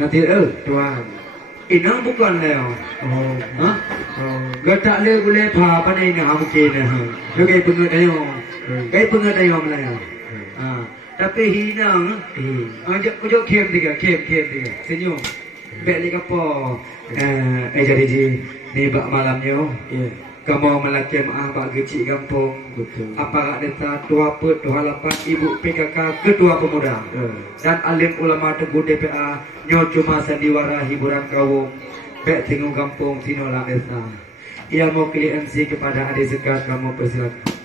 Nanti tuan. Inang bukan leo. Gak tak le boleh apa ni nak mungkin. Lu gay pengadayom leo. Tapi hinang, ajak kem tiga. Senyum. Balik apa? Jadi ni bak malamnya. Kamu melaki maaf bak kecil kampung. Aparat desa 28 ibu PKK ketua pemuda dan alim ulama teguh DPA nyo cuma sandiwara hiburan kaum bek tengok kampung sinolang desa. Ia mau kliensi kepada adik sekat, kamu persilakan.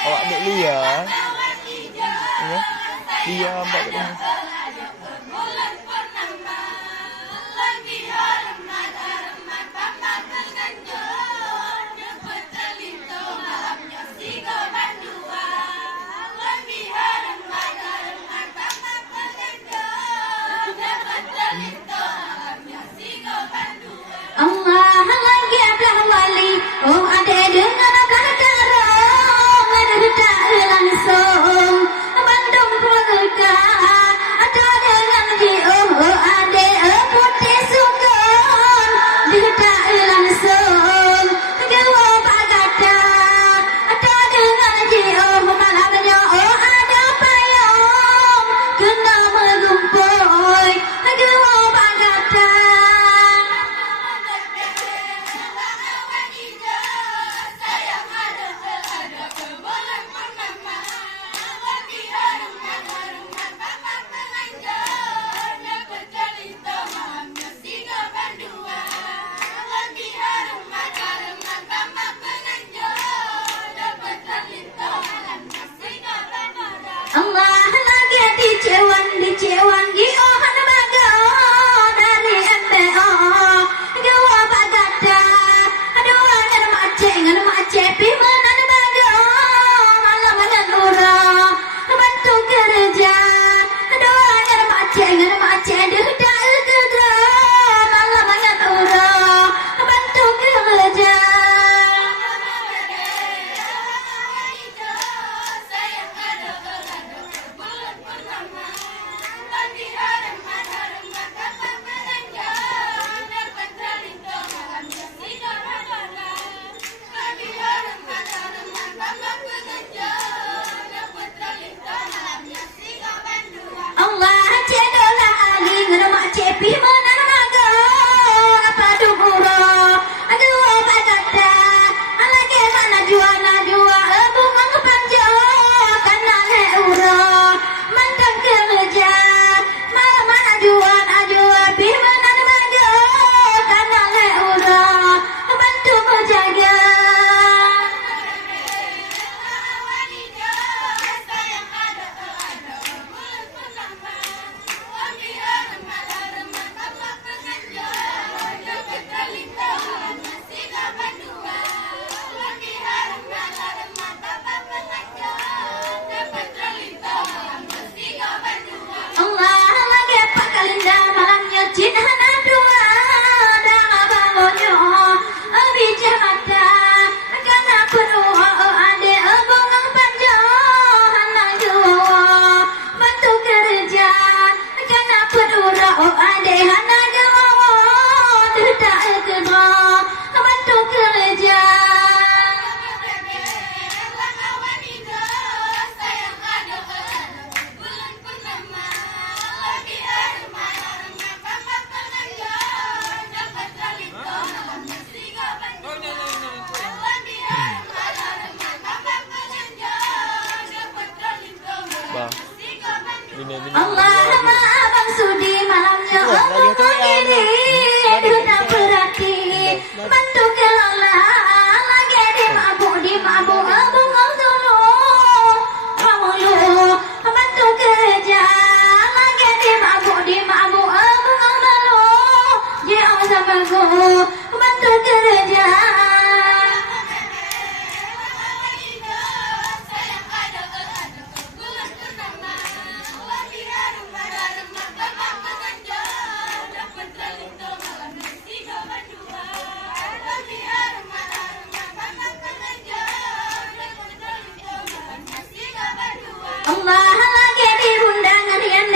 Awak dek Lia. Ya. Lia mbak kat sini. Allah lagi ablah wali, oh ade dengan ablah karong, ada tak langsung, Bandung Purga, ada dengan di oh ade putih sukun, dia tak langsung, gawa bagata, ada dengan di oh malamnya oh ada payung, kena megumpoi, gawa bagata. Allah lagi di cewan di ohan baga dari MBO gawa bagata dua ngan macet pimanan baga malam ngan ura bantu kerja dua ngan macet dedak kerja malam ngan ura bantu kerja. Allah cedolah ali ngeremak cepi menang naga apa duburo aduh bagata ala ke mana jua bunga kepanja karena le uro mantap kerja mana jua pi menang naga karena le uro bantu menjaga. Allah lagi pak kalinda malamnya jin hana dua dah bangunnya abi jamata karena penuh ade bunga panjang hana dua bantu kerja karena penuh ade hana dua tidak kerja bantu kerja. Bang. Bini. Allah nama abang sudi malamnya abang mandiri dunia berarti bantu kelola lagi di mabuk abang dulu kamu lu bantu kerja lagi di mabuk abang dulu dia sama gue bantu kerja. Allah lagi di undangan yang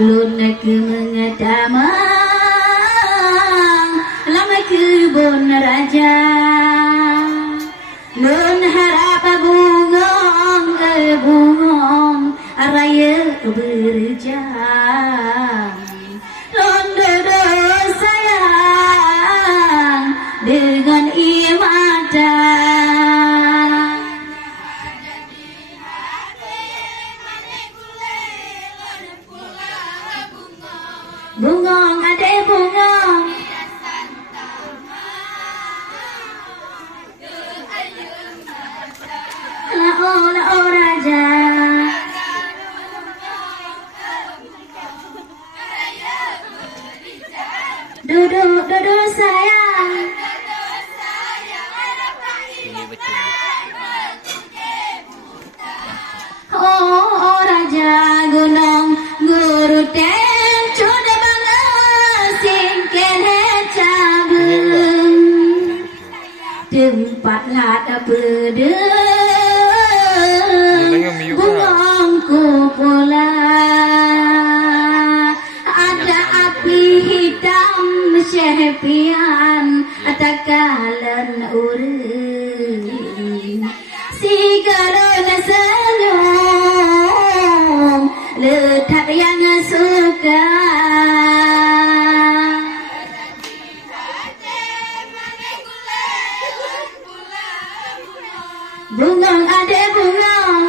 luna ke mengadamang lama kebun raja lun harap bungong bungong raya berjam lun dodo sayang dengan imada bungong adek bungong lao raja dodo sayang Ini betul. oh raja gunung guru tencu de bangga singken cabeng tempat lat pede bungongku pula ada api hitam syehpian takalan urang si garona senyum letak yang suka bungong adek bungong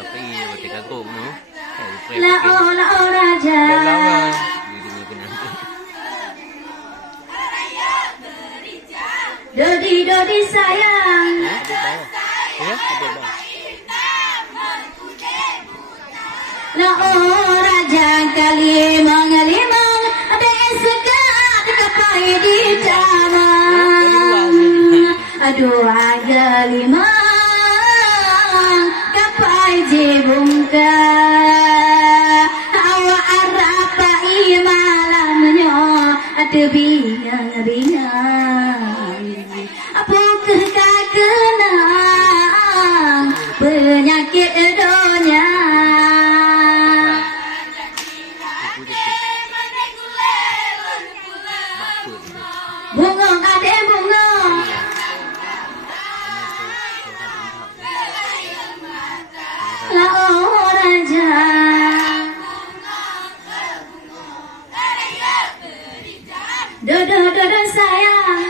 Apa ini berarti kagum no? lao raja Dah lama. Ini dengar kenapa? dodi sayang Ada bawah. Ya, ada bawah. lao raja kali mengelimang ada sekat kapai di tangan aduh gelimang kapai jibungka awak arapa malamnya ada bingang apakah kenang penyakit donya bungong adek bungong lao raja dodo sayang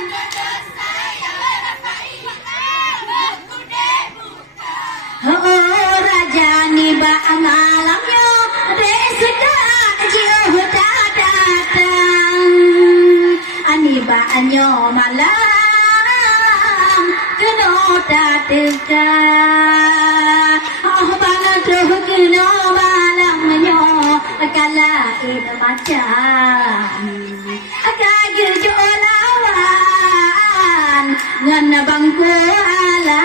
oh raja ni ba malamnya reseka jauh datang ani ba anyo malam keno dateka oh bana terus keno malamnya kala itu macam kage jolawan ngan bangku ala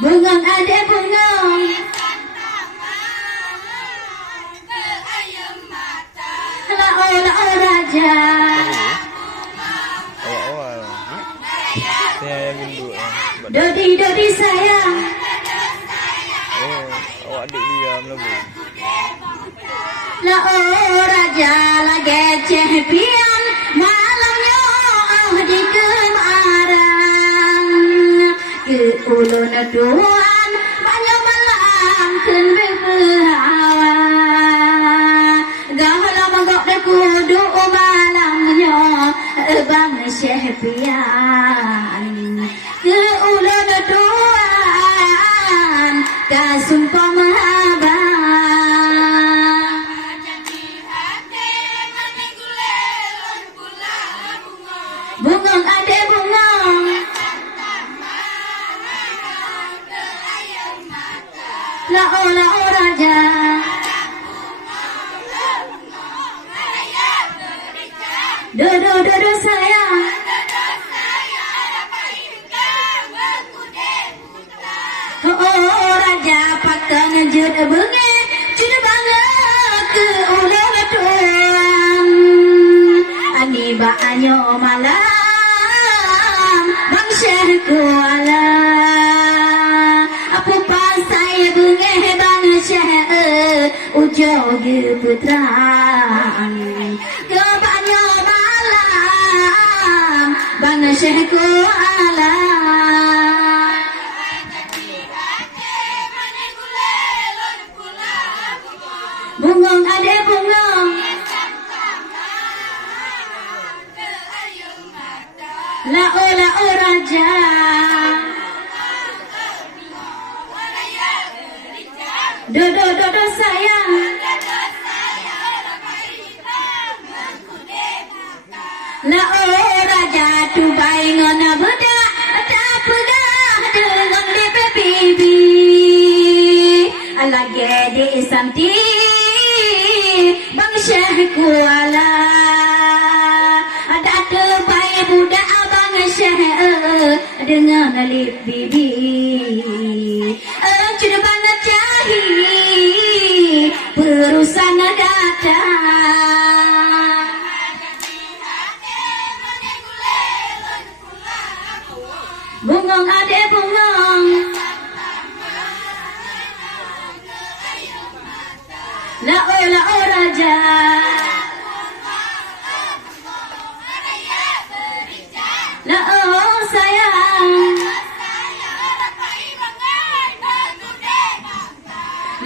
bungong adek bungong lao raja Awal-awal. Saya yang gendut. dodi sayang Oh, awak adik dia melebur. lao raja lagi cehpian malamnya di kemarang ke ulun tuan banyak malam kun berhawa gahala magok de kudu malamnya bang cehpian ke ulun tuan kasumpah mahabang bungong adek bungong lao raja dodo sayang oh raja pakai ngejut bunga cuna bangga ke ulang tuang ani banyo malam ujo putra kebanyo malam bang syekhu alam bungong ade bungong lao raja dodo sayang lao raja tu bai ngona buda ta puga dengan de bibi ala gede santi bang syekhu ala ada tu bai buda bang syekh dengan alif bibi cuman cahi perusan datang bungong ade bungong lao raja lao sayang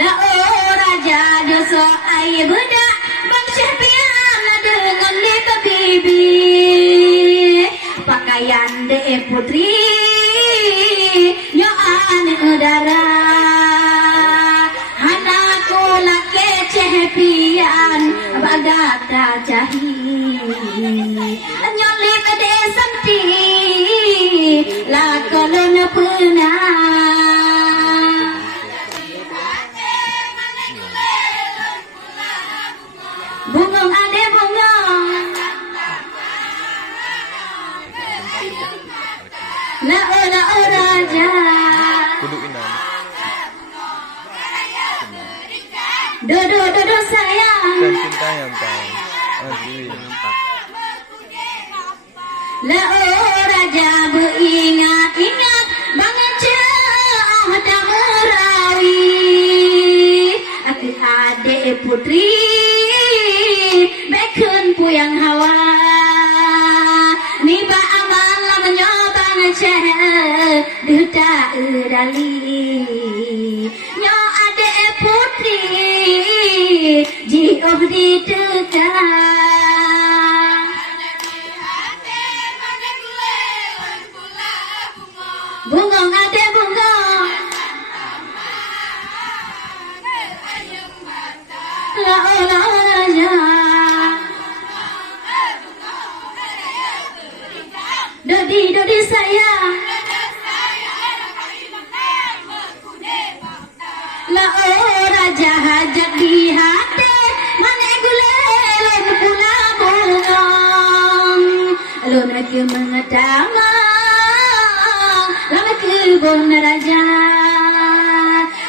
lao raja dosa ai budak bang syafian dengan lita bibi pakaian de putri nyoan udara hanaku lake cepian bagata jahi nyolip de santi lakolon punah bungong ade bungong lao raja dodo sayang cinta yang tahu lao raja beringat bang dah merawi aku ade putri bekun puyang hawa ni ba amal menyobang ceh duta udali nyo ade putri ji oh di dekat bungong ade bungong lao raja dodi sayang lao raja hajat di hati mana gulelon pula bungong lon ke mengetama lama ke bon raja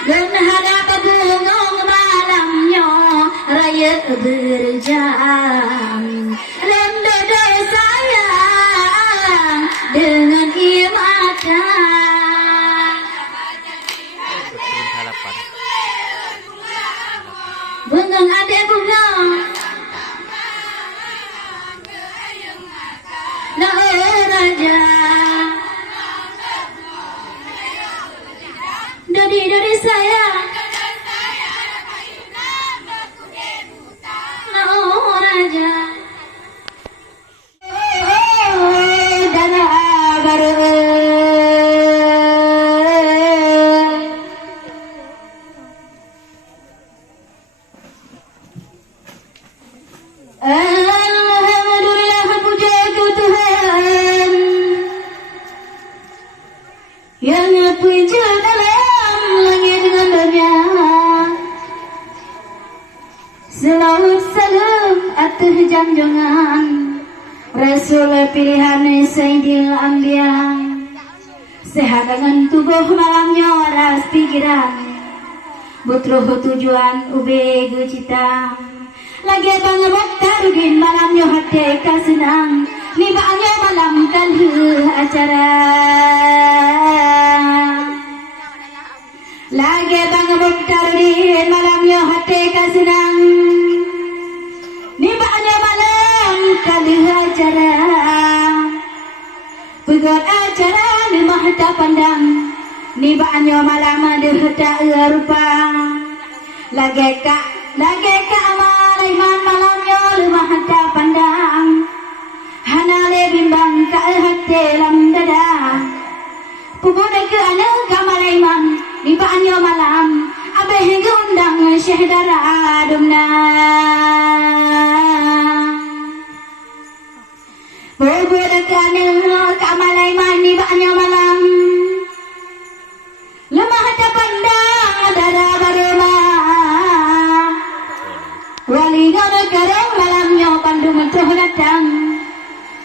lon harap bungong malamnya raya berjam lon dodo sayang dengan ia mata bungong ade bungong lao raja dodi sayang lao raja dana baru alhamdulillah puja Tuhan yang puja dalam langit dan dunia selawat salam atas junjungan Rasul pilihan Sayyidil Anbiya sehat dengan tubuh malamnya waras pikiran Butruh tujuan ube gucita lagi bang baktarudin malamnya hati kasenang nibaannya malam kalhu acara lagi bang baktarudin malamnya hati kasenang mahta pandang ni banyo malam dehta rupa lage ka amalai man malam yo mahta pandang hanale bimbang ka hatte lam dada pubuda ke anu kamalai man ni banyo malam abe hingga undang syehdara dumna pubuda ke anu kamalai man ni banyo malam lemah ada pandang dara barema wali ngada karang malamnya pandu mentuh datang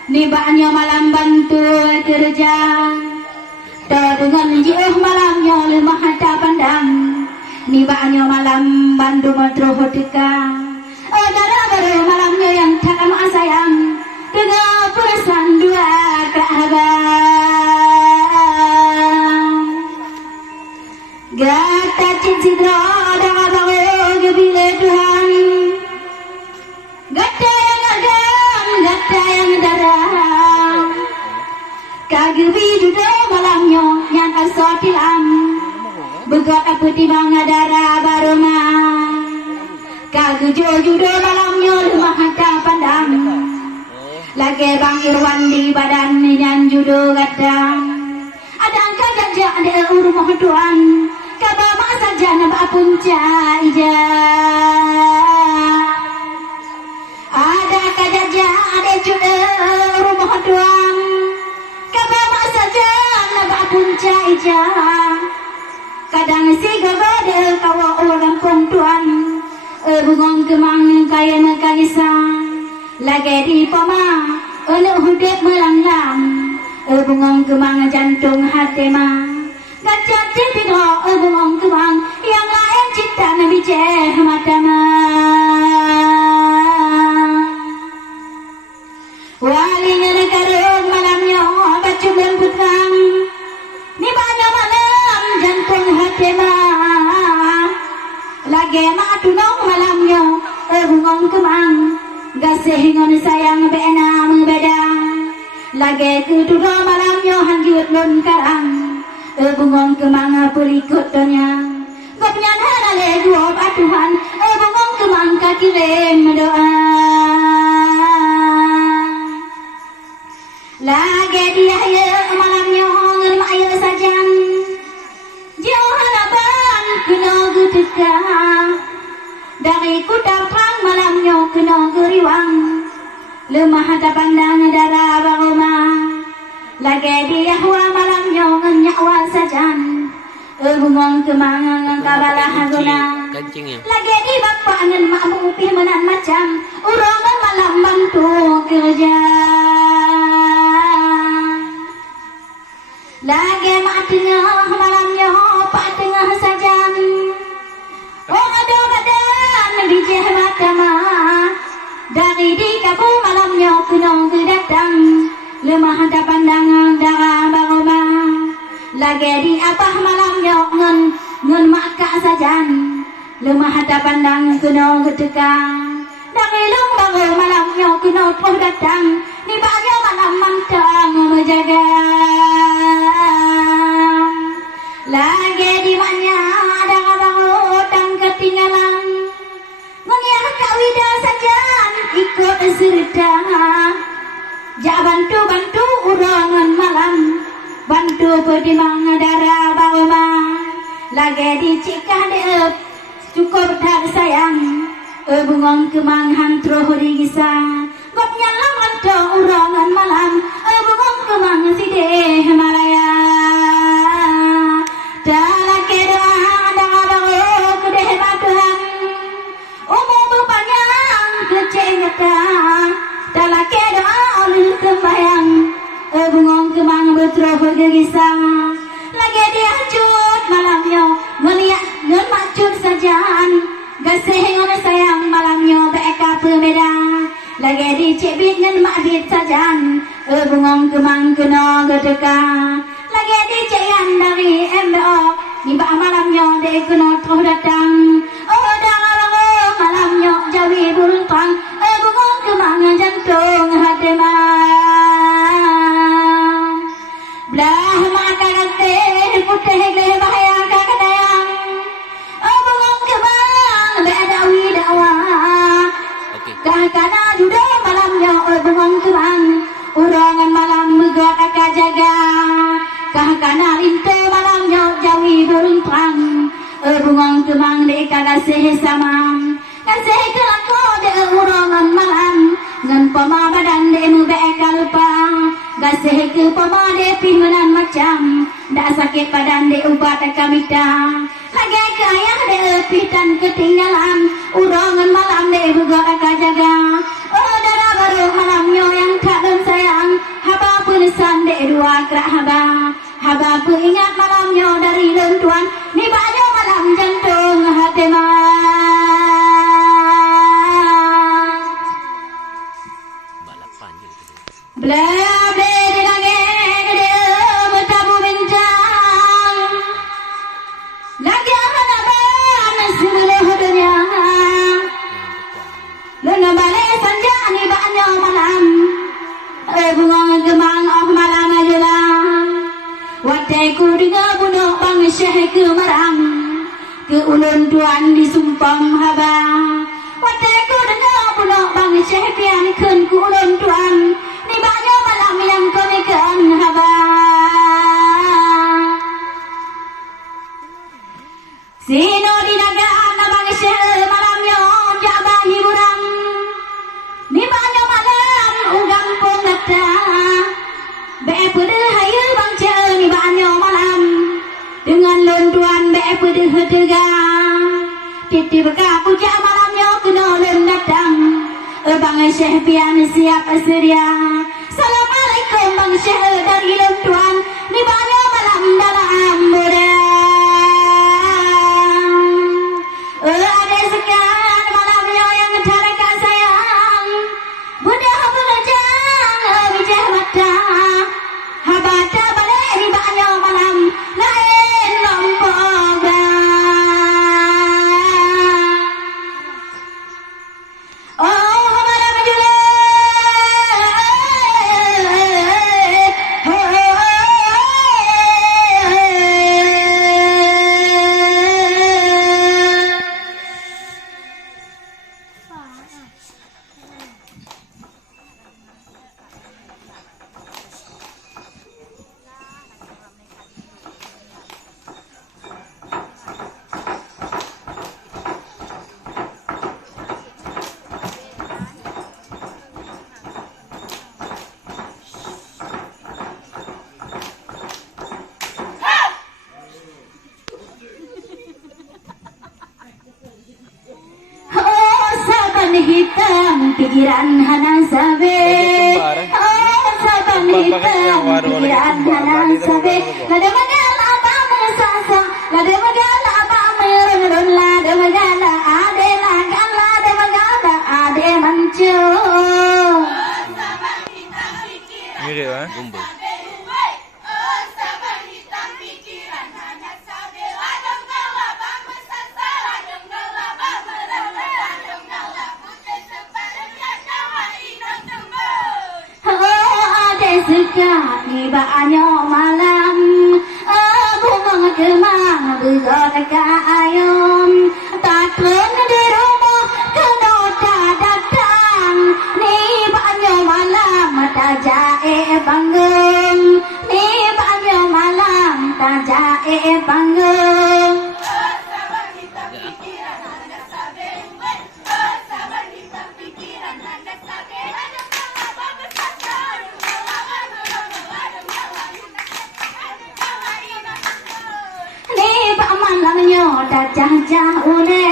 ni banyo malam bantu kerja dengan jiuh malamnya lemah ada pandang ni banyo malam bandu mentuh dekang dara barema malamnya yang tak amat sayang dengan perasaan dua kerabat gata cinta dah bawa gebile Tuhan gata yang agam gata yang darah kagebi judo malamnya yang asotilam begat apa timang darah baroma kagejo judo malamnya lemah hata pandang lagi bang Irwan di badan yang judo gata ada angka gajah ada rumah Tuhan kabama saja nambah punca ija ada kajajah ada juga rumah Tuhan kabama saja nambah punca ija kadang si gagada kawa orang kong Tuhan bungong kemang kaya mekaisa lagi di pama anak hudep melanglang bungong kemang jantung hati ma gajah tidak bungong kemang yang lain cinta nabi ceh matama wali ngerekarun malamnya bacu berputrang ni pada malam jantung hati ma lagi mak tunong malamnya bungong kemang gasih ngon sayang bena membeda lagi kedua malamnya hanjut lon karang bungong kemang pelikut dunia gopnya nara legu Tuhan bungong kemang kaki lem doa lagi dia ya malamnya ngermaya sajan jauh halaban kena gudega dari kutapang malamnya kena geriwang lemah ada pandang darah baroma lagi dia hua malamnya nyawa sajan bungong kemang kabalah guna lagi di bapak ngan mak mupih menan macam urangan malam bantu kerja lagi mak tengah malamnya pak tengah sajan ada badan bijih matama dari di kabu malamnya kunong kedatang lemah ada pandangan darah baroma lagi di apah malamnya ngen maka sajan lemah ada pandang kunong ketekang dari long baru malamnya kunong poh datang ni bagya malam mantang menjaga lagi di mana ada baru tang ketinggalan ngeliat kak wida sajan ikut serta ja bantu urangan malam bantu pedimang darah bawa lagi dicikah deep cukup tak sayang bungong kemang hantro rigisa gopnya lawan to urangan malam bungong kemang sideh malaya dalake doa doa bawa kedeh Tuhan umum berpanjang kecengata dalake doa oleh sembahyang bungong kemang betroh gegisang lagi dihacut malamnya ngeliat ngen macut sajan gasih ngon sayang malamnya beka pemeda lagi dicebit ngen makbit sajan bungong kemang kena gedeka lagi diceyan dari MBO ni ba malamnya de kena toh datang malamnya jawi bulutang bungong kemang jantung hati ma bla maka kate putih leh bahaya kakadayang bengong kebang bedawi dawa kakana judo malamnya bengong kebang urangan malam megat aka jaga kakana inte malamnya jawi burung perang bengong kebang de kakasih samam kasih kelako de urangan malam ngan pama badan de mube kalpang kasih ke pama de pimenan macam dak sakit badan de ubat kamita lagi ke ayah de pitan ketinggalan urangan malam de buka jaga oh dara baru malamnya yang kadang sayang haba punisan de dua gerak haba pu ingat malamnya dari lentuan ni banyak malam jantung hati Blabla di langit dia bertabu bincang lagi hanaban seluruh dunia luna balik senja ni banyak malam bunga gemang malam ajalah watai ku dengar bunuh bang syekh ke marang ke ulun tuan disumpang haba watai ku dengar bunuh bang syekh pian kun ku ulun tuan ni banyak malam yang kau ikan haba sino di nagaan abang syekh malamnya jabah hiburan ni banyak malam unggang pun datang bepedu hayu bang syekh ni banyak malam dengan lontuan bepedu tegang titip kapuja malamnya kena lem datang bang syekh pian siap sedia Assalamualaikum bang syekh dari lontuan ni banyak malam dalam berang ada sekian malamnya yang carakan sayang budak belajang bijak mata habata balik ni banyak malam lain lompok oh malam jula hitam pikiran hana sabe oh saban hitam pikiran hana sabe lada magala apa mesasa lada magala apa merun lada magala ade lagan lada magala ade mancu mirip kan gumbul sekali banyak malam bunga kemang bergolak ayam tak kena di rumah kena datang ni banyak malam tak jae panggung ni banyak malam tak jae panggung malamnya dah jauh le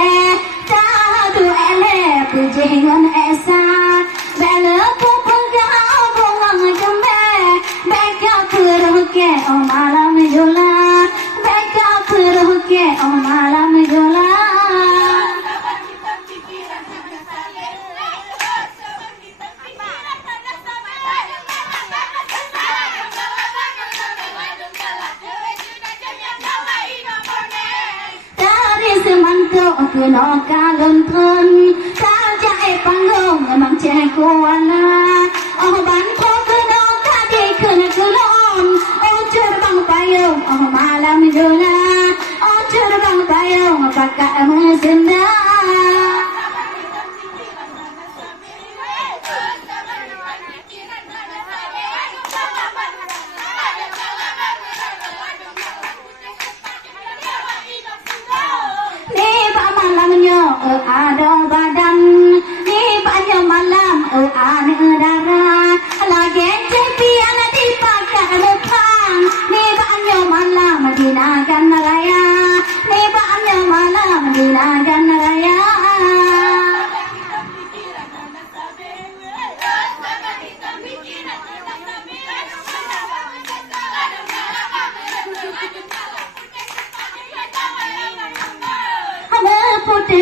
jauh ele pujengon esa bela pupengau bungang jembe beka peruke o malam jola beka peruke o malam jola kena kalon pun tak jai panggung memang cekuana oh ban ko kena tadi kena kelon oh curba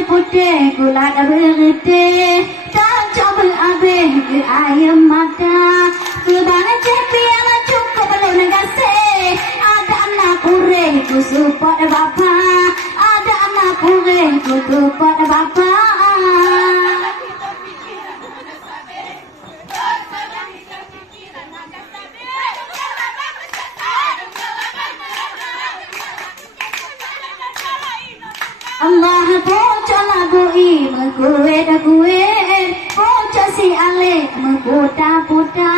putih gulat bergetih tak coba abeh ke ayam mata ke bana cepi yang cukup belum negasih ada anak kureh ku support bapa ada anak kureh ku support bapa Allah bocah lagu i mengkuet bocah si ale mengputa-puta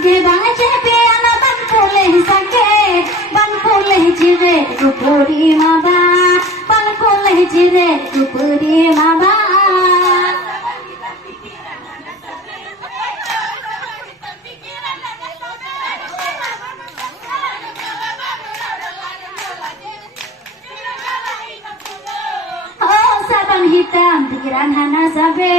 ge bang cepi anak ban boleh sakit ban boleh jiret kupuri maba ban boleh jiret kupuri maba hitam pikiran hana sabe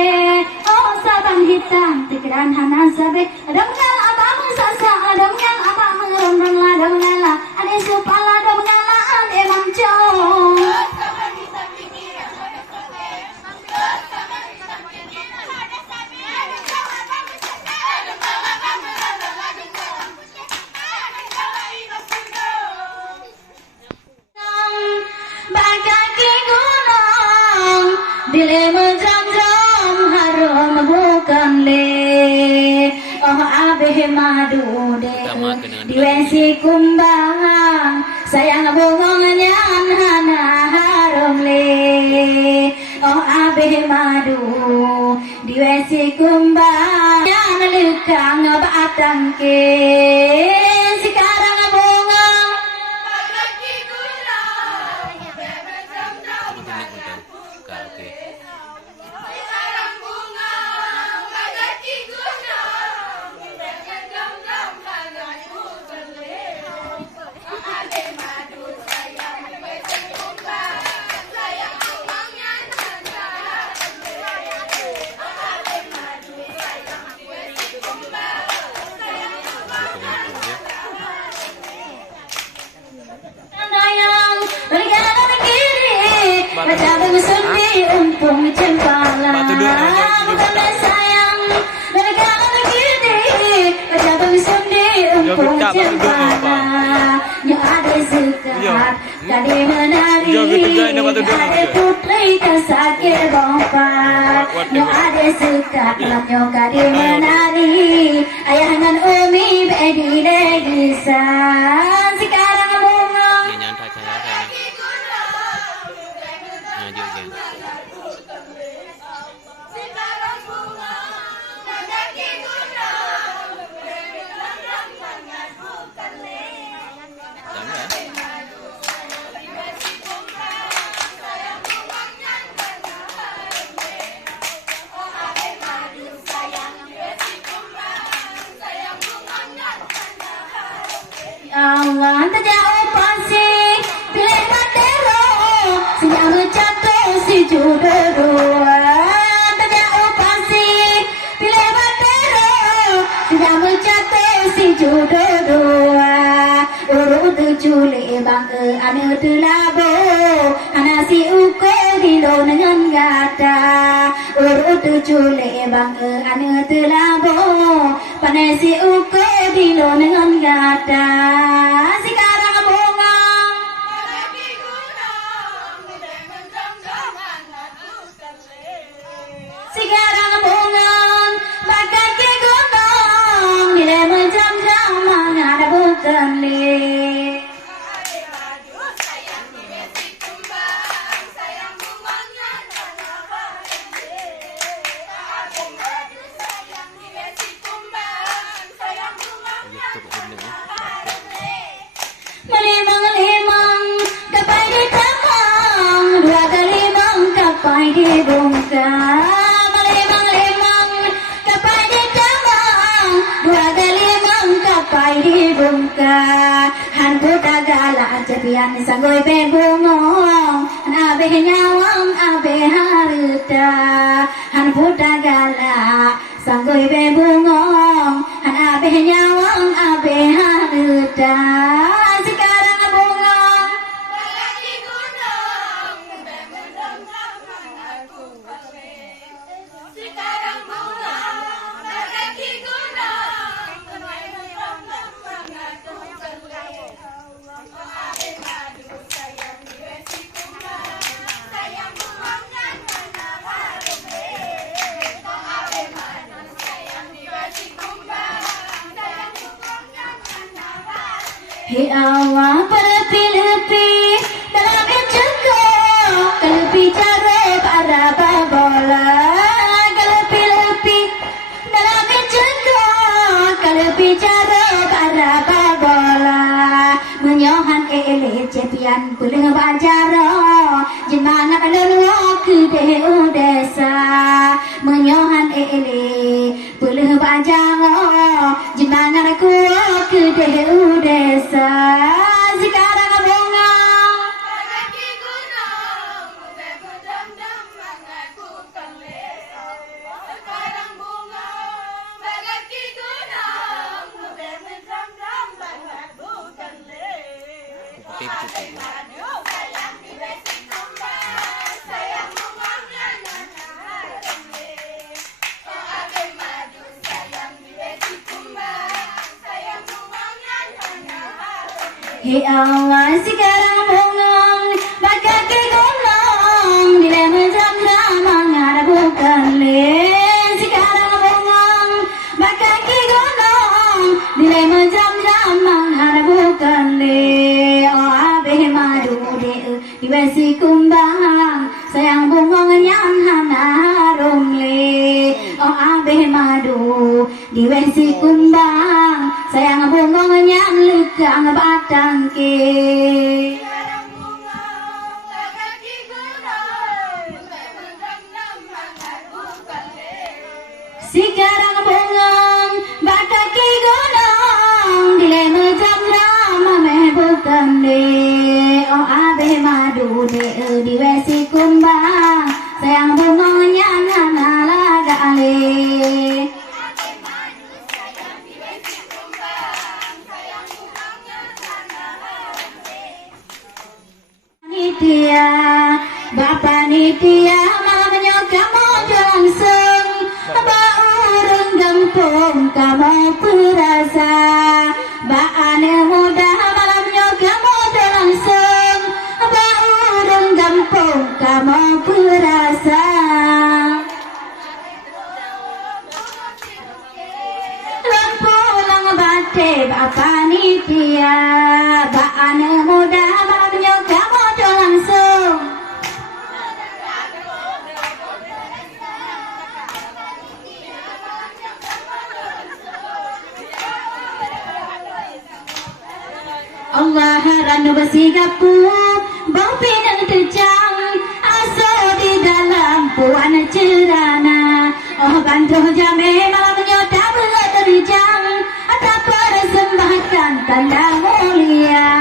oh saban hitam pikiran hana sabe dengan abang sasa dengan abang ronla dengan ane supala dengan ane mamco dilema jam-jam harum bukan le oh abeh madu de diwensi kumbang sayang bunganya hana harum le oh abeh madu diwensi kumbang yang lekang batang ke sekarang bunga Macam sedih umpung cempala bukan sayang negara begini macam sedih umpung cempala yang ada sekat kadi menari ada putri kesakit bompat yang ada sekat yang kadi menari ayah dan umi bedi legisan sekarang bunga Allah terjauh pasti pilih matero siang jatuh si jodoh terjauh pasti pilih matero siang jatuh si jodoh urut culi bang ane telabo anasi uko dilo dengan gata urut culi bang ane telabo panasi uko dilo dengan gata sekarang bunga sekarang bunga maka ke gunung nilai menjam-jam mengada bukan le Melimang-limang kapai di tamang dua kali mengkapai di bongkar melimang-limang kapai di tamang dua kali mengkapai di bongkar hantu tagala cepian sanggoi bebungong abe nyawang abe harta hantu tagala sanggoi bebungong abe nyawang abe harta sekarang bunga Hei Allah berlebih dalam jago, lebih cara para babola, lebih dalam jago, lebih cara para babola. Menyohan cepian pulang bajaro, jemangat leluak deu desa. Menyohan pulang bajaro, jemangat kuak deu desa. Sekarang bunga Kaki gunung, berdendam mengakukan lesa. Sekarang bunga, kaki gunung, berdendam mengakukan lesa. Putih putih. Madu sayang di besi kembang, sayang bunga harem le. Oh ade madu sayang di besi kembang, sayang bunga harem le. Hei Allah sekarang bungang bakal ke gunung bila menjamram mengarah bukan le. Sekarang bungang bakal ke gunung bila menjamram mengarah bukan le. Oh abe madu de dibesi kumbang sayang bungang yang harum le. Oh abe madu dibesi kumbang sayang bungang yang lekang batang ke. Sekarang bunga, kaki gunung, berdendam mengakukan lesa. Sekarang bungang bakal ke gunung dilema jamram bukan le. Oh abe madu de diwesi kumbang sayang bunganya nana laga le. Nitia, Bapak Nitia malamnya kamu langsung urung gampung kamu perasa. Baane muda malamnya kamu langsung urung gampung kamu perasa. Pulang bate Bapak Nitia, Baane muda malamnya kamu langsung. Allah ranu besigapu bau pinang terjang aso di dalam puan cerana. Oh bantu jame malamnya tak terjang tak persembahkan tanda mulia.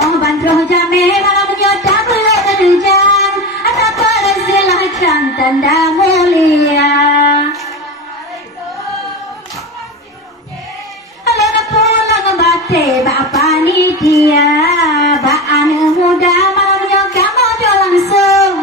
Oh bantu jame malamnya tak terjang tak persilahkan tanda mulia. Halo na pulang bate Bapak Nitia, Baan muda malamnya kamu langsung.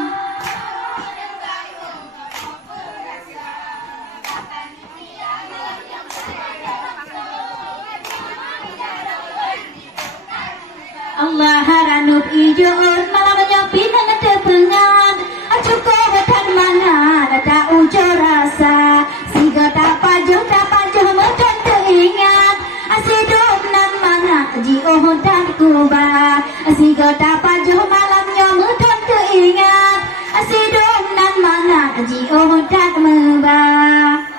Allah haranup ijoon malamnya pinang tepengan cukup betan mana tak ujo rasa siga tak pajuh macam teringat asidum nan mana jioh dan kubah siga tak pajuh malamnya mudah teringat asidum nan mana jioh dan mubah.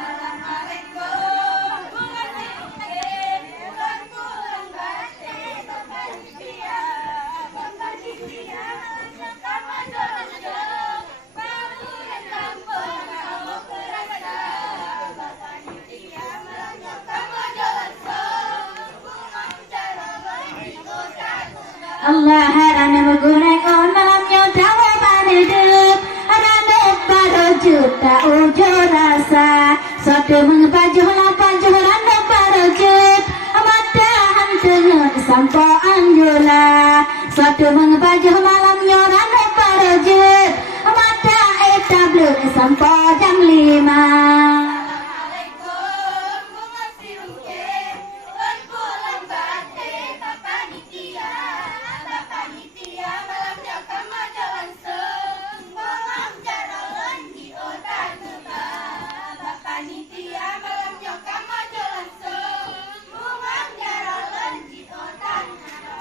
Allah harana megoreng on malamnya tawa padedep harana parojut tak ujo rasa suatu mengepajuh lapajuh rana parojut mata hantengan sampo anjula suatu mengepajuh malamnya rana parojut mata etablur sampo jam 5.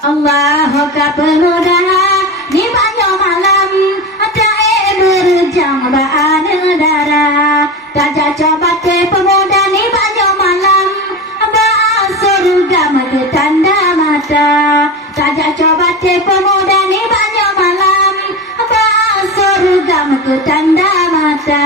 Allah ka pemuda di banyak malam ada berjam baan darah Raja coba ke pemuda di banyak malam ba'a surga ke tanda mata Raja coba ke pemuda di banyak malam ba'a surga ke tanda mata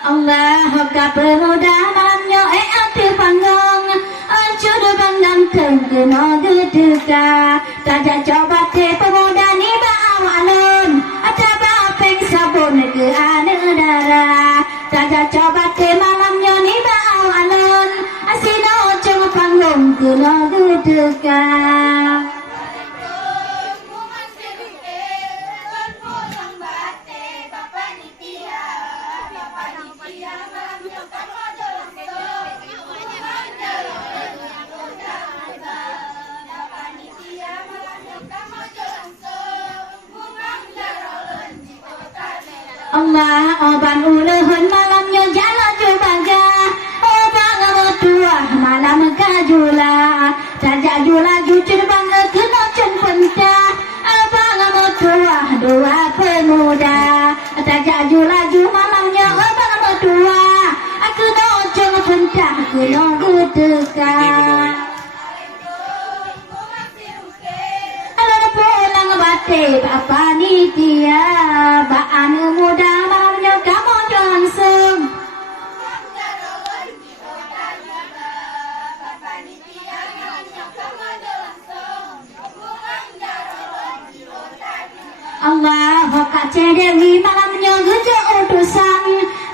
Allah ka pemuda malamnya ati panggung Ancur bandang kena gedeka Raja coba ke pemuda ni ba'awalun Ada bapeng sabun ke ane darah Raja coba ke malamnya ni ba'awalun Asino cuma panggung kena gedeka Allah oban ulehun malamnya jalan jubaga Obang tua malam kajula Raja jula jujur bangga kena cun pentah Abang tua dua pemuda Raja jula ju malamnya obang tua Aku nocong pentah kena gudeka pulang bate bapa nitia baan muda malamnya kamu langsung Allah kace dewi malamnya gejo utusan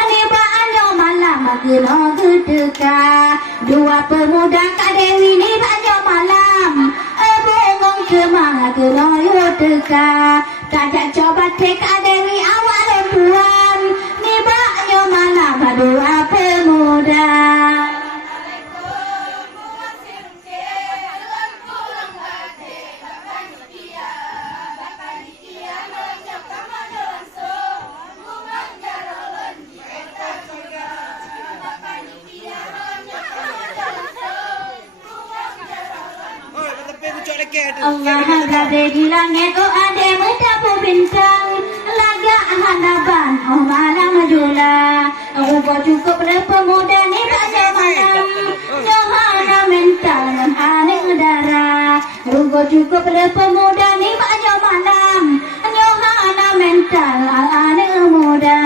ani baanyo malam gelo gedeka dua pemuda kadewi ni banyo malam bongong kemang gelo yoteka Raja coba teka dewi awal tuan ni banyo malam dua pemuda Allah gade di langit oh ade metapu bintang laga hanaban oh malam jula oh cukup le pemuda ni banyak malam johana mental dan ane darah oh cukup le pemuda ni banyak malam johana mental ane muda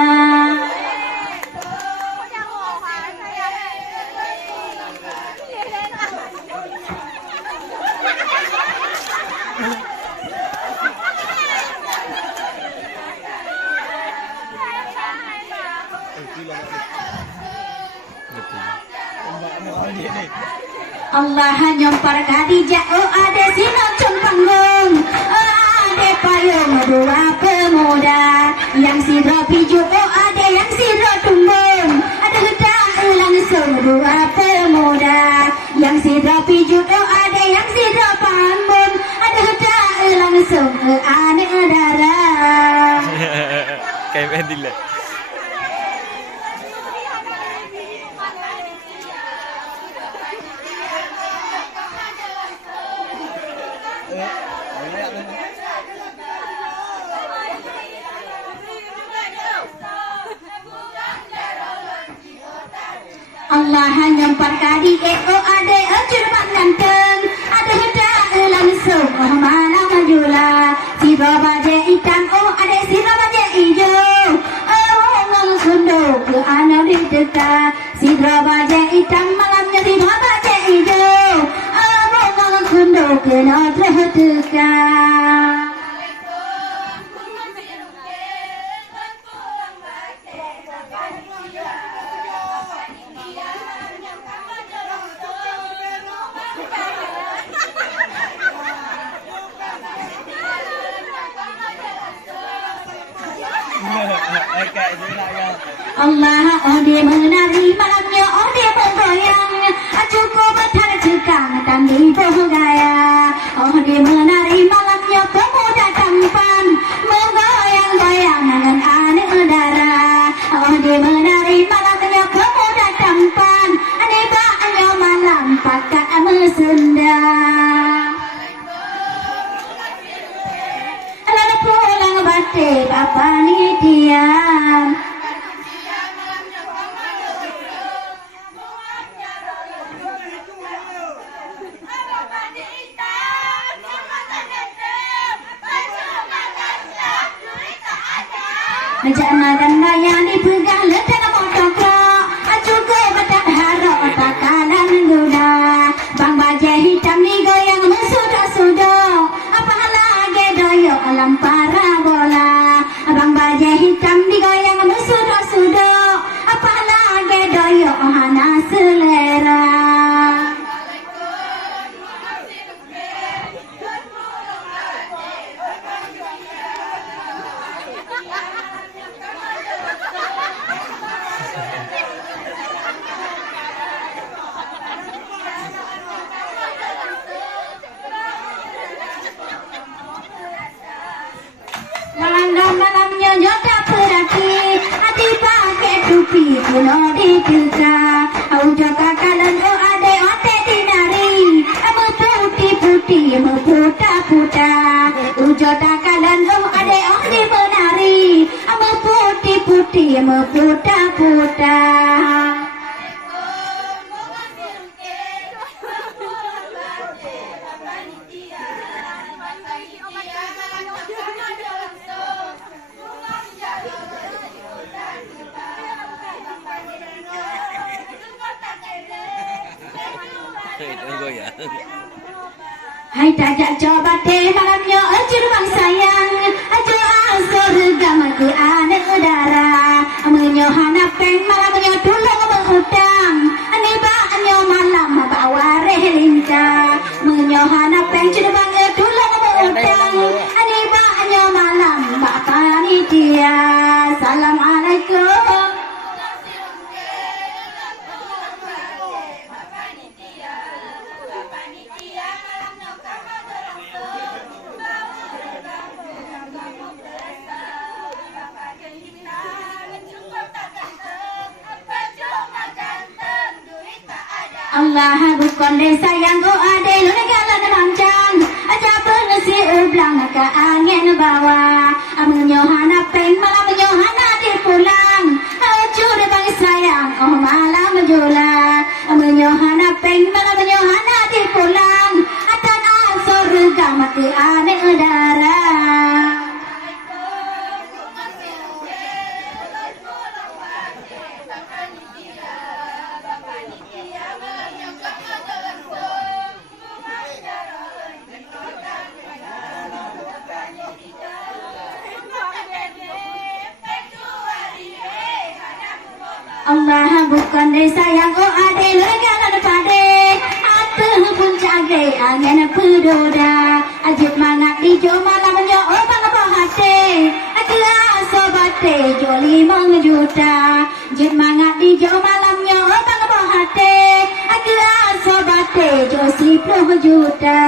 Allah nyompar Khadijah oh ade sinocong panggung oh ade payung dua pemuda yang siro piju oh ade yang siro tumbung ada hedang langsung dua pemuda yang siro piju oh ade yang siro pambung ada hedang langsung ane darah kayak Medila Allah nyompar kadi oh ade acur ganteng ada hedang langsung oh malam jula si baje hitam oh ade si baje hijau oh ngong sundo ke ana di deka si baje hitam malamnya si baje hijau oh ngong sundo ke na deka Allah oh dia menari malamnya oh Jana dan daya dipegang letak motokro juga badan harok takalan guda bang bajai hitam digoyang mesudah-sudah apa lagi doyo alam parabola bang bajai hitam digoyang mesudah-sudah apa lagi doyo hana selera. Malam-malamnya nyoda perhati hati pakai tupi kuno ditilka ujo kakalan ade ote dinari putih-putih puta-puta ujo kakalan ade ode menari putih-putih puta-puta. Hai tajak coba teh malamnya ajur bang sayang ajo surga maku anak udara menyohana peng malamnya tulung mengutang ane ba anyo malam bawa relinta menyohana peng bang tulung mengutang ane ba anyo malam ba panitia. Assalamualaikum. Allah bukan desa yang go ade lu negala rancang aja pengesi ublang ke angin bawa menyohana peng malam menyohana di pulang curi bang sayang oh malam jula menyohana peng malam menyohana di pulang atan surga mati ane udara. Allah bukan desa yang go ade legalan pade atuh pun cage angin pedoda ajib mangat di jo malam nyo bang bahate akila sobate joli mengjuta ajib mangat di jo malam nyo bang bahate akila sobate jo 10 juta.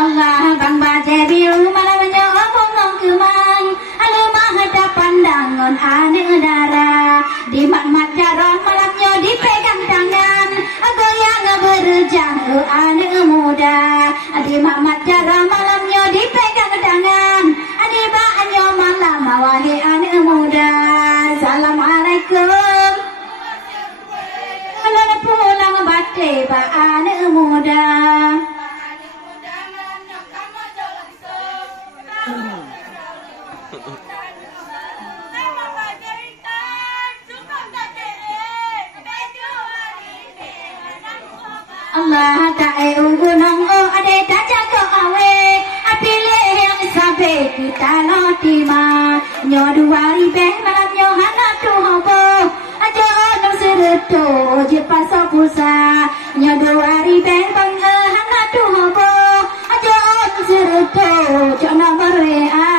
Allah bang bajai biru malamnya omong kemang alu mah ada pandangan ane udara di mat jaron malamnya dipegang tangan goyang berjang ane muda di mat jaron malamnya dipegang tangan ane baanyo malam wahai ane muda. Assalamualaikum. Kalau pulang bate ba ane muda. Allah tae gunung ade tajak ko awe apile yang sabe kita lotima nyo 2000 malam nyo hana tu hobo ajo no sereto je paso pusa nyo 2000 bang hana tu hobo ajo no sereto jo no berea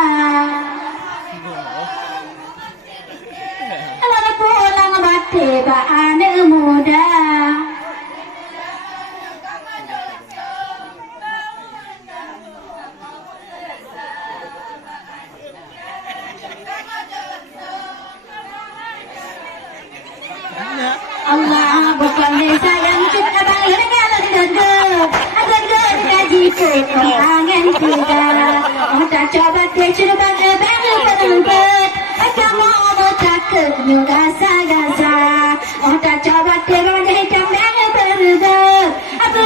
ala pulang bate ba ane muda. Allah bukan desa yang kita balik legalan gendut gaji angan tiga. Tak coba coba berbet. Kamu mau takut juga gasa. Tak coba hitam berbet. Aku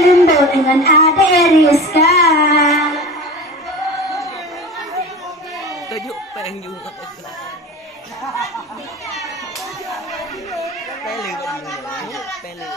lembut dengan adik Rizka. Tajuk peng juga. Pele pele.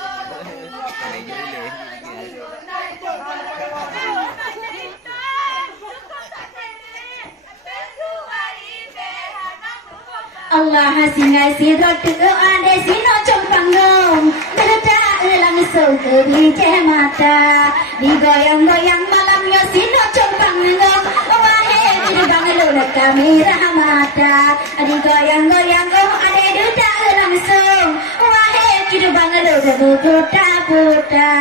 Allah singai sirot tu ade sino compangong berda langsung ke biji mata digoyang-goyang malamnya sino compangong wahai bang lu kami rahmata digoyang-goyang ade duda langsung wahai bang lu puta-puta.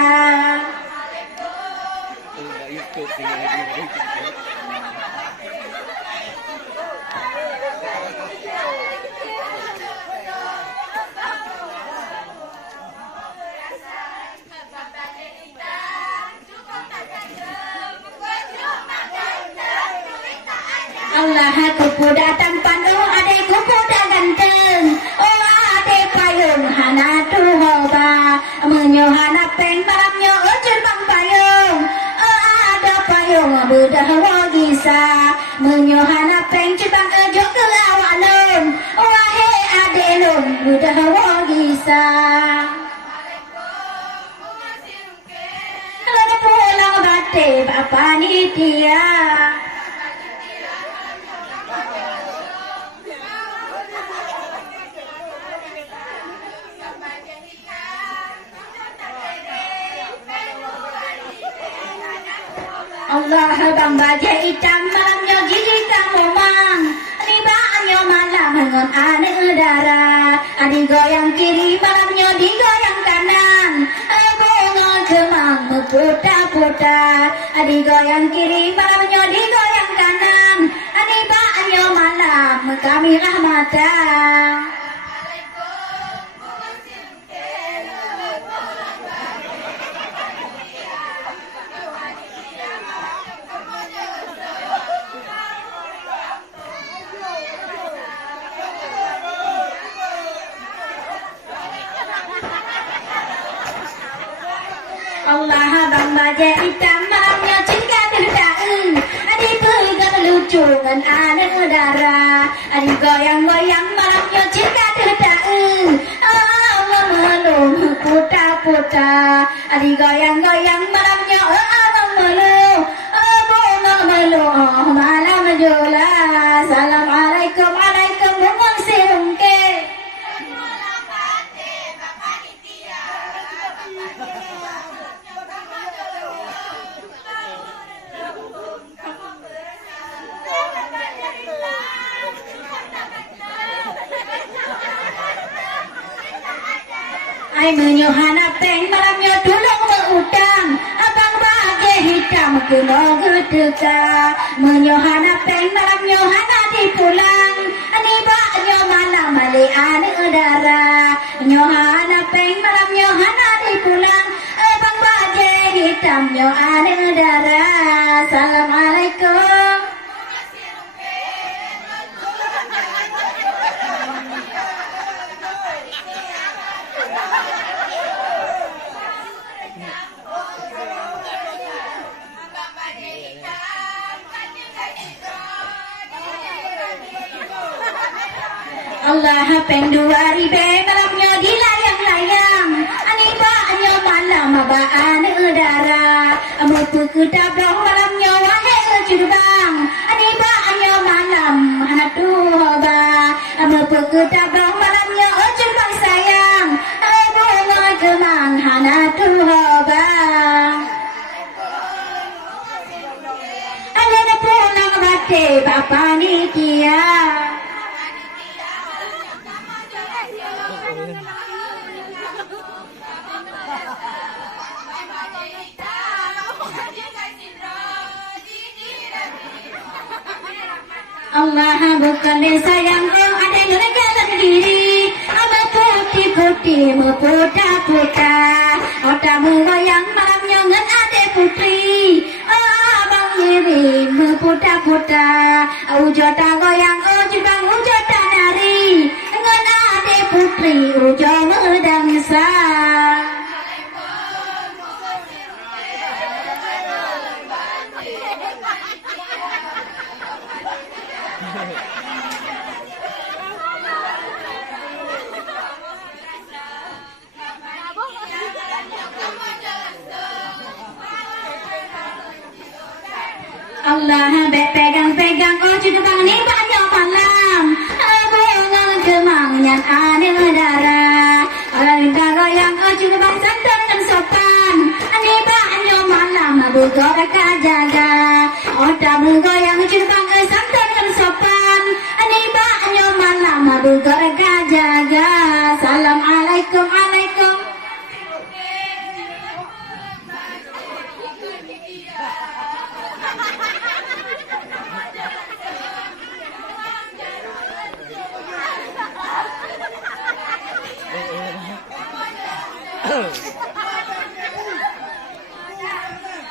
Allah kupu datang pandu adek kupu dah ganteng. Oh adek payung hana tu hoba menyo hana peng malamnya ujur bang payung. Oh ada payung bedah wagisa menyo hana peng cebang ujur ke awak lom. Wahai adek lom bedah wagisa. Kalau pulang bate bapa nitia. Allah bang baja hitam malamnya gigi kamu mang ribaannya malam dengan aneh udara adi goyang kiri malamnya digoyang kanan bunga kemang puta-puta adi goyang kiri malamnya digoyang kanan adi baannya malam kami rahmatan. Allah bang baja hitam malamnya cinta terdaun adik pegang lucu dengan aneh udara adik goyang-goyang malamnya cinta terdaun Allah melum puta-puta adik goyang-goyang malamnya Allah melum bunga melum malam jula. Assalamualaikum alaikum bunga sirungke. Ai menyohana peng malamnya tulung berutang abang bagi hitam kena gedeka menyohana peng malamnya hana dipulang ani baknya malam mali ane udara menyohana peng malamnya hana dipulang abang bagi hitamnya ane udara. Assalamualaikum. Allah peng 2000 malamnya dilayang-layang ani baknya malam abaan udara amutu kutablong malamnya wahai ujurbang ani baknya malam hana tuhoba amutu kutablong malamnya ujurbang sayang bunga kemang hana tuhoba. Alena pulang bate bapa nitia. Allah bukan sayang kau ada jalan diri ama putih-putih puta-puta otamu goyang malamnya ngan ade putri abang ngirim puta-puta ujota goyang ujubang ujota nari ngan ade putri ujo merdangsa. Allah pegang-pegang cucu bang ni banyak malam abang kemangnya aneh darah goyang cucu bang santan dan sopan ni banyak malam bergorak jaga otak bergoyang cucu bang santan dan sopan ni banyak malam bergorak jaga. Assalamualaikum alaikum.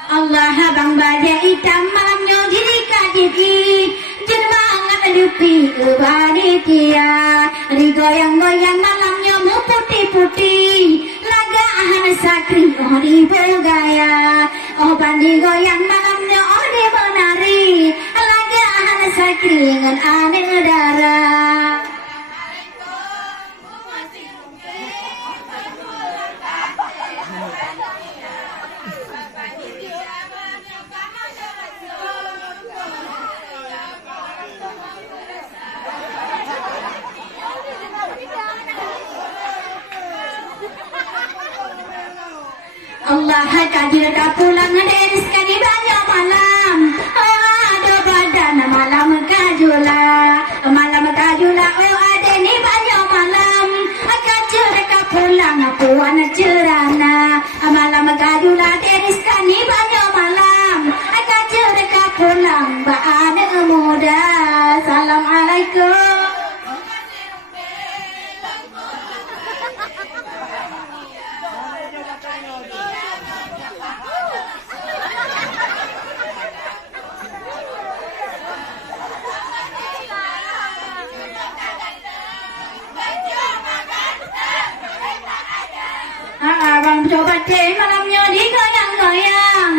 Allah bang baja hitam malamnya jadi kadidi jenmangan lupi panitia digoyang-goyang malamnya mu putih-putih lagahan sakri oh di bergaya oh bandi goyang malamnya oh di menari lagahan sakri dengan aneh darah. Allah kadir pulang dari sekali banyak malam ada badan malam kajula oh ada ni banyak malam kajir pulang puan cerana malam kajula dari sekali banyak malam kajir pulang baan muda. Assalamualaikum. Abang coba deh malamnya digoyang-goyang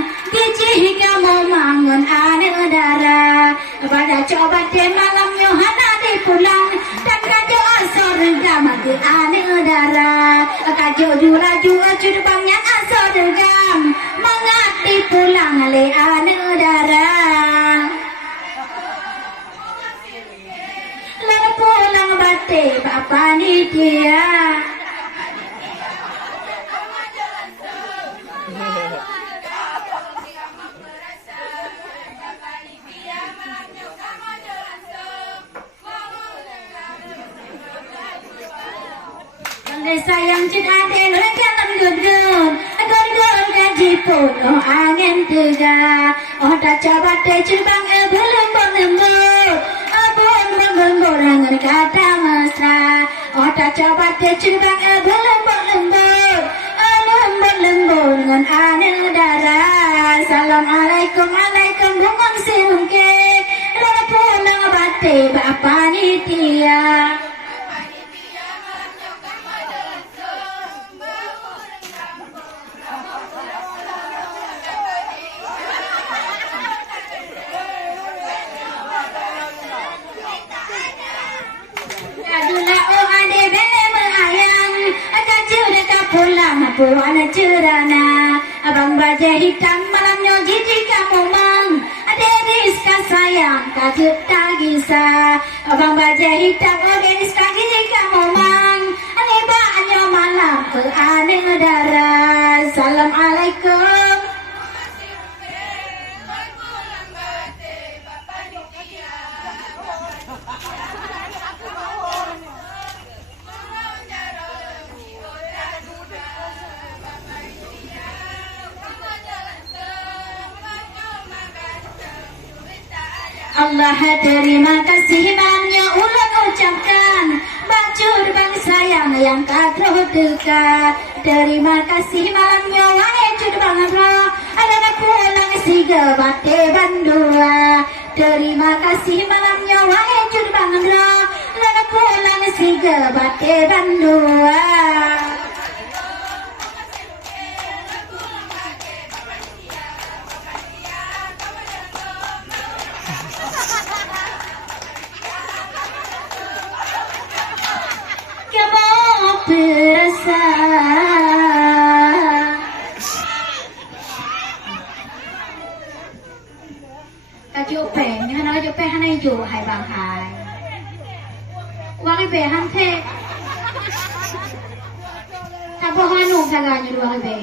jika mau mangun aneh darah pada coba deh malamnya hana dipulang dan kajo asor gam aneh darah kajo jura juga cudupangnya asor gam mengati pulang le aneh darah lalu pulang bate bapak nitia. Sayang cinta den rekaman gudun gaji pun oh angin tega oh tak coba teh cubang belum berlembut belum berangan kata mesra oh tak coba teh cubang belum berlembut dengan aneh darah. Assalamualaikum alaikum bungang silungke lalu pulang bate bapak nitia. Puan cerana abang baja hitam malamnya jijik kamu mang Deriska sayang kaget tagisa abang baja hitam Deriska jijik kamu mang banyak malam aneh darah. Assalamualaikum. Allah terima kasih banyak ulang ucapkan bacur bang sayang yang kadro dekat. Terima kasih malamnya wahai cud bang roh Ada pulang siga bate bandua. Terima kasih malamnya wahai juru bangandra. Ada pulang siga bate bandua. Kamu perasa kaju pe ni hana kaju pe hana ju hai bang hai wang pe han the ta bo hanu khaga ni wang pe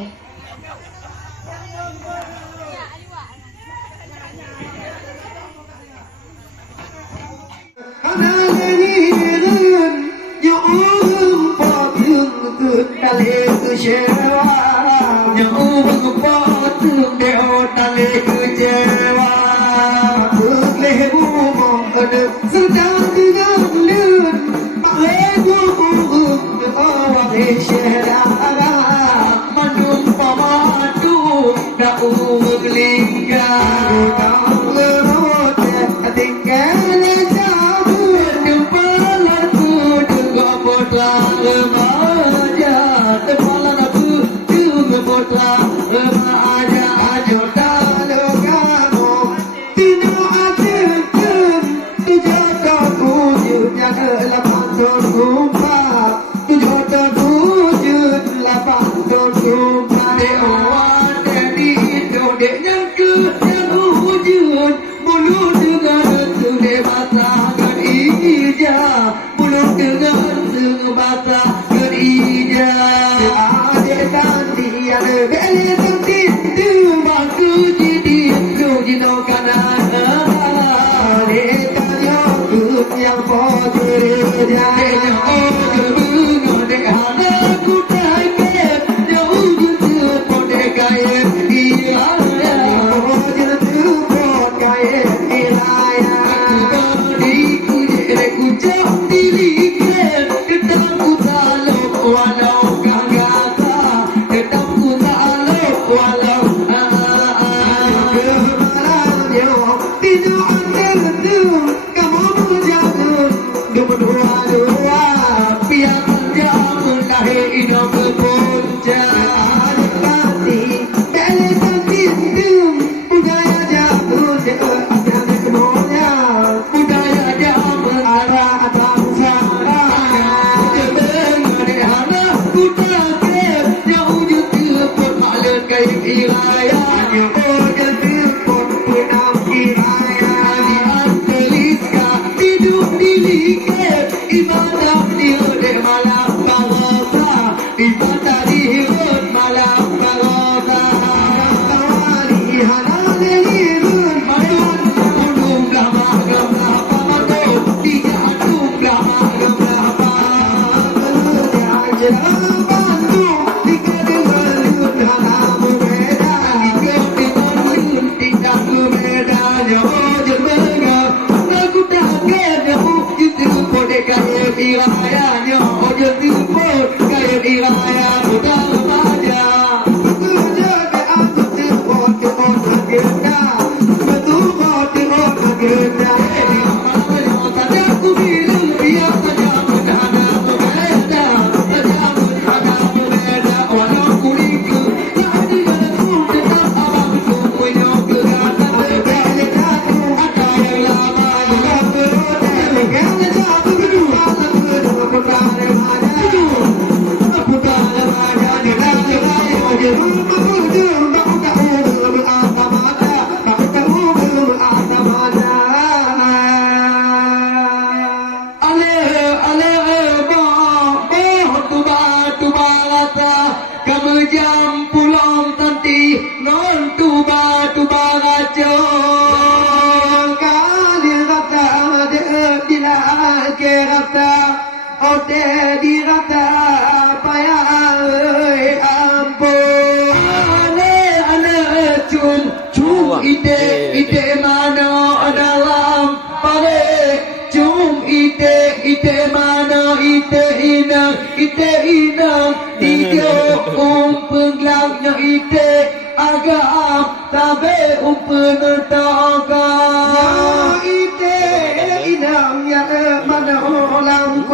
Ite agak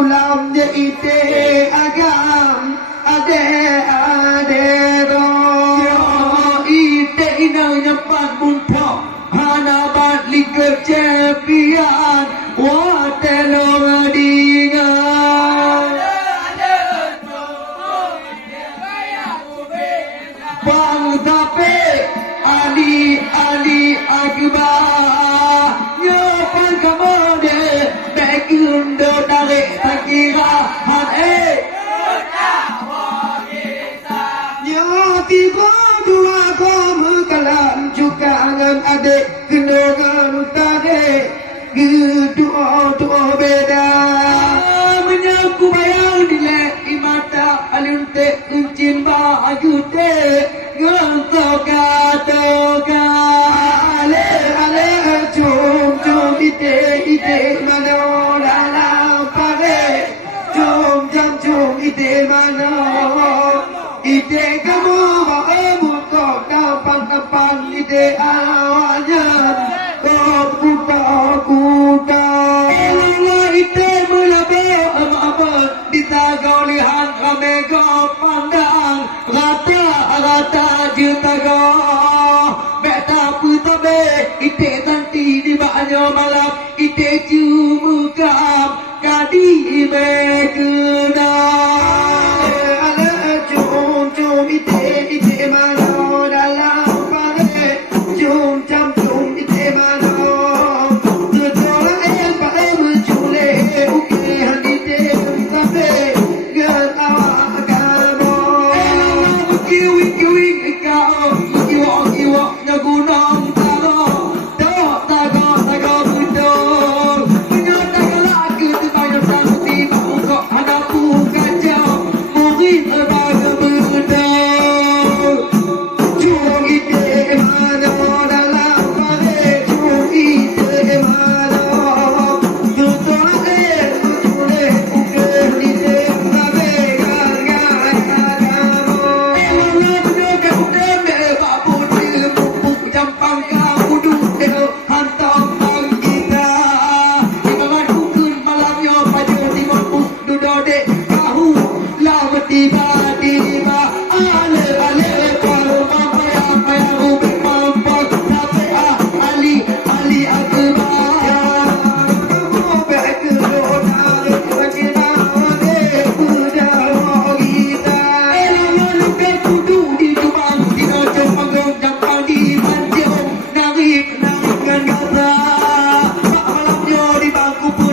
ulam je ite agam ade ro ite inang nyapan bunpo hana bat liker cepian wa telong dingan bang tape ali akbar nyapan kamode bekundo tarik takira han tiga dua kamu kalam juga dengan adik kenangan tarik gedua beda menyaku bayang dilek di mata alunte kuncin baju te ngantau katoka ale cum ite mana dalam pare cum ite mana ide kamu bahamu kau kapan ide awalnya kau kuta elanglah ide melaba apa ditagau lihat kami kau pandang rata juta kau beta putabe ide nanti di banyak malam ide cuma kadi bekena ite mano dalam pare cum ite mano tutola el pare muncule uke handite tape gatawa agamo kiwi kiwa nagunang taro tago betul menyata galak itu banyak santi kok ada kacau mungkin berbagai benda tiba-tiba ale kalau mama yang ubek mampak tapi ali akbar kamu bekerona bagi mane udah kita elano ke kudu di tubang di ojo panggung dampang di manjung narik kan kata malamnya di bangku pun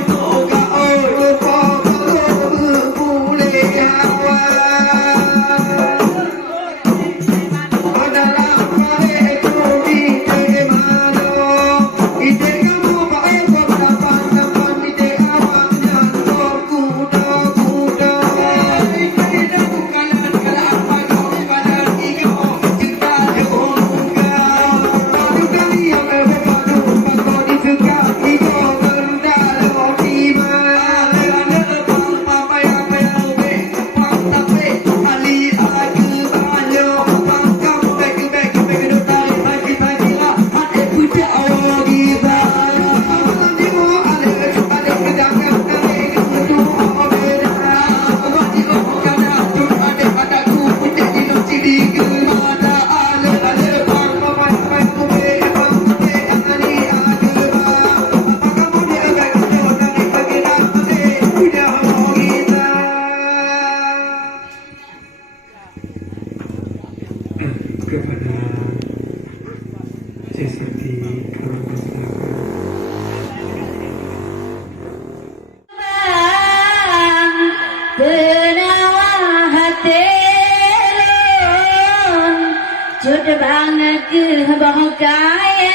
kepada Jesati Penawah hati Jod banget ke bangkai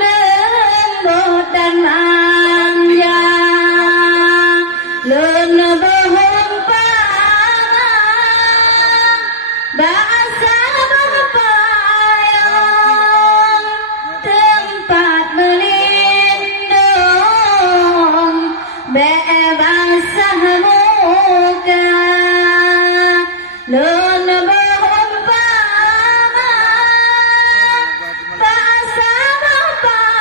lembut dan manja bohong bahasa berpayung tempat melindung bebas muka bohong bahasa berpayung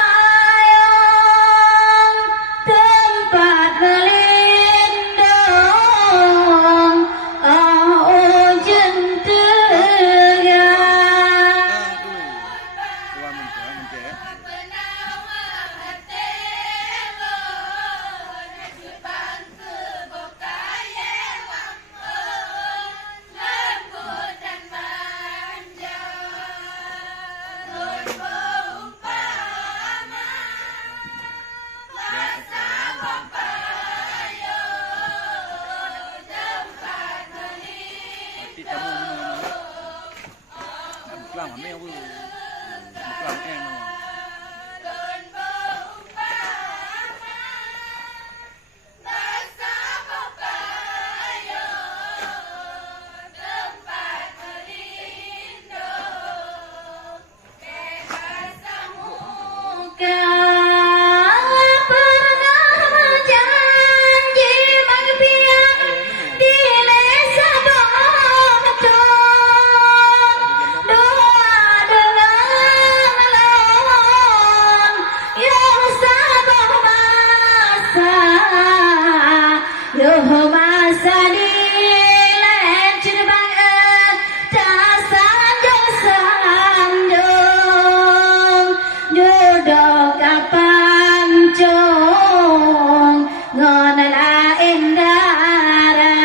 masani lecin banget tak sanjung sanjung jodoh kapan cung ngonala indara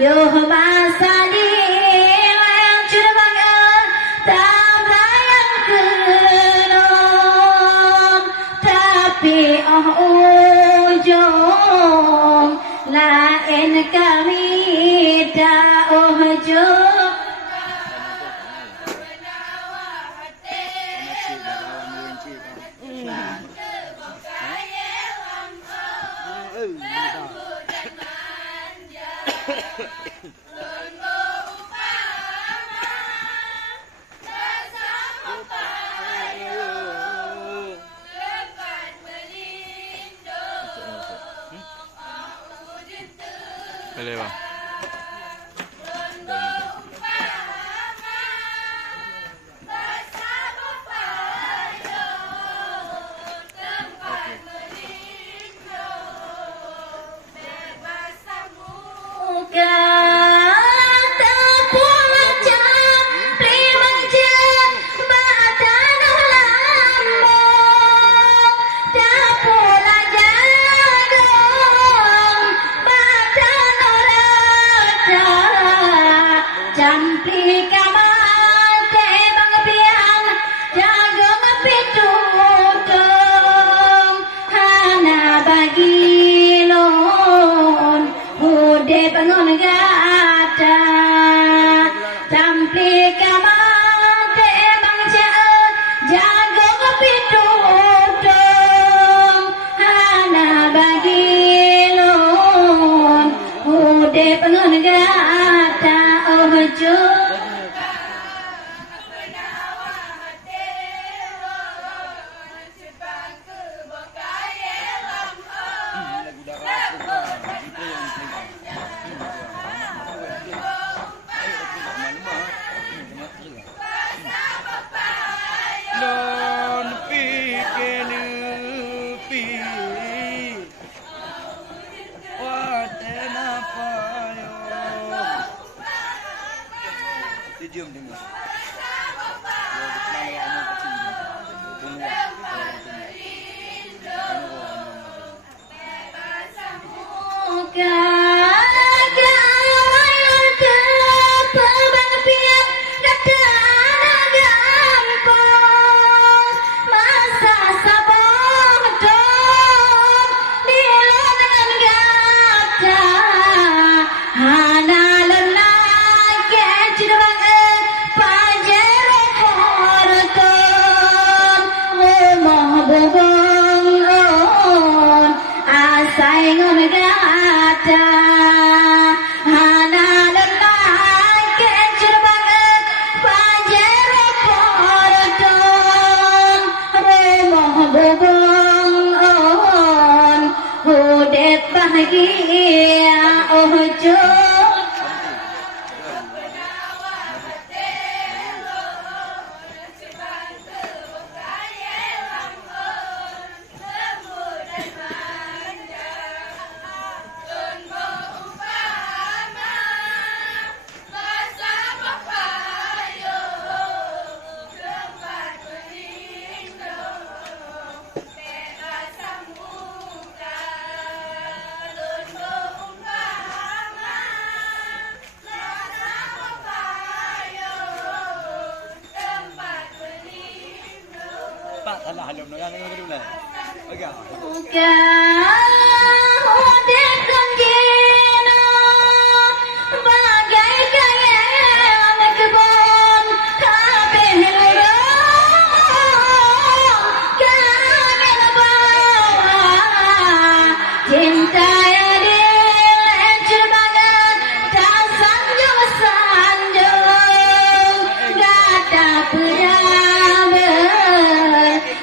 yo masani lecin banget tak bayang kenom tapi ujung lain kami tak ujung Boleh bang.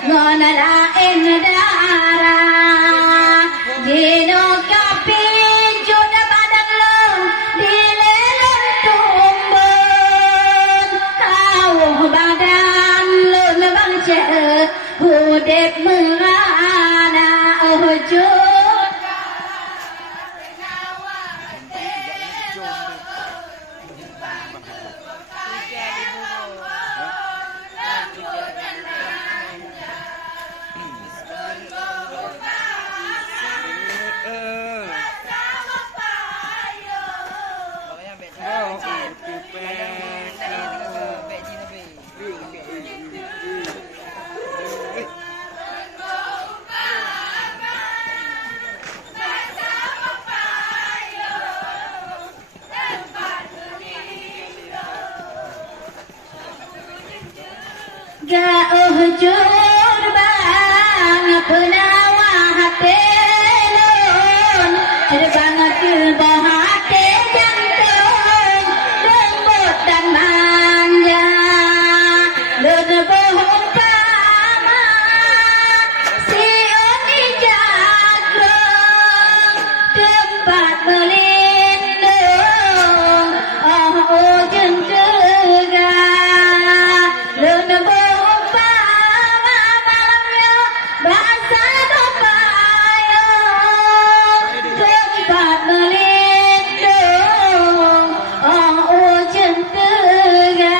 Ngonala in darah Jujur bang penawa hati lun terbang ke bawah hati jantung lembut dan manja lun bohong pama si oni jagrong tempat melindung oh jentega lun bohong pama malamnya bahasa payung tempat melindung oh jentega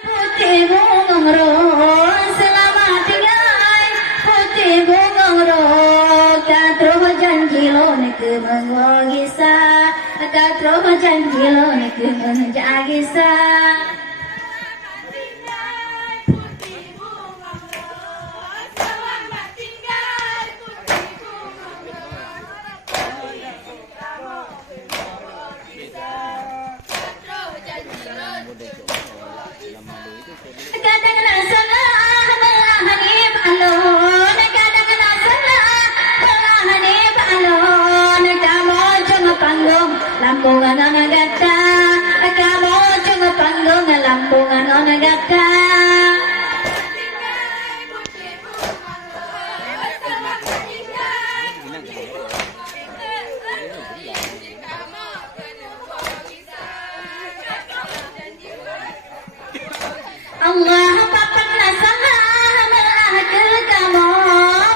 Putih gunung roh selamat tinggal Putih gunung roh katro janji lo ke mengogisa katro janji lo ke menjagisa kadang nasalah melahani balon kadang nasalah melahani balon kamu cuma panggung lampungan anak gata kamu cuma panggung lampungan anak gata Allah papan nasalah melah ke kamu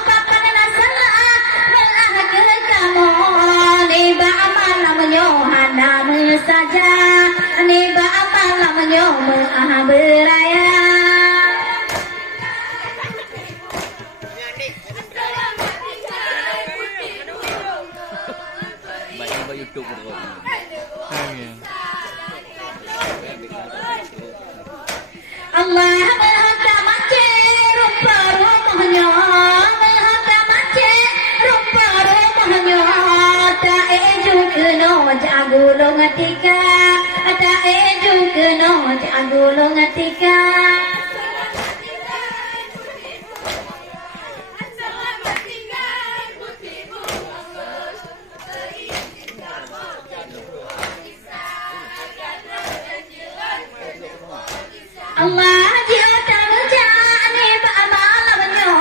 papan nasalah melah ke kamu niba amal namanya hana saja niba amal namanya maha beraya Baik YouTube bro. Allah menghakamace rupa rumahnya menghakamace rupa rumahnya tak eju keno jagulung tika tak eju keno jagulung tika Allah ji otak kuja ni ba amal menyo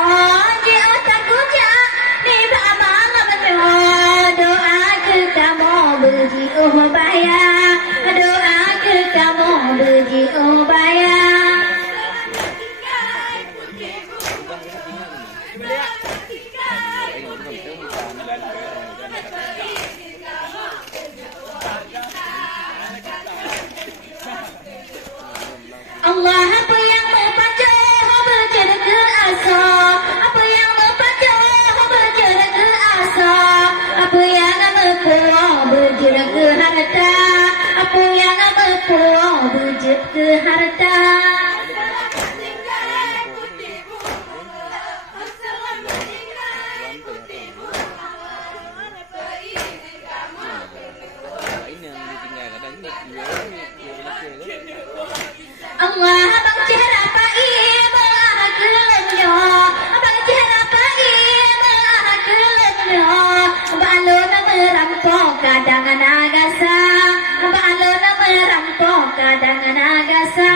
ji otak kuja ni ba amal menyo doa ke kamu beji ubaya doa ke kamu beji ubaya Allah apa yang mau baca berjalan ke asa apa yang mau baca berjalan ke asa apa yang mau berjalan ke harta apa yang mau berjalan ke harta Allah abang cihara pai belah kelenyo abang cihara pai belah kelenyo balon merampok kadang nagasa balon merampok kadang nagasa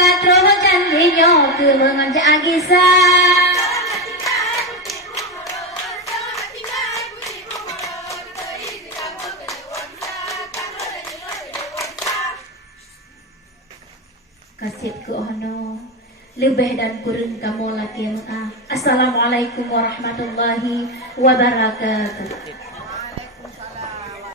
katro janjinya ke mengajak agisan. Kasih ke ono lebih dan kurang kamu lagi. Assalamualaikum warahmatullahi wabarakatuh.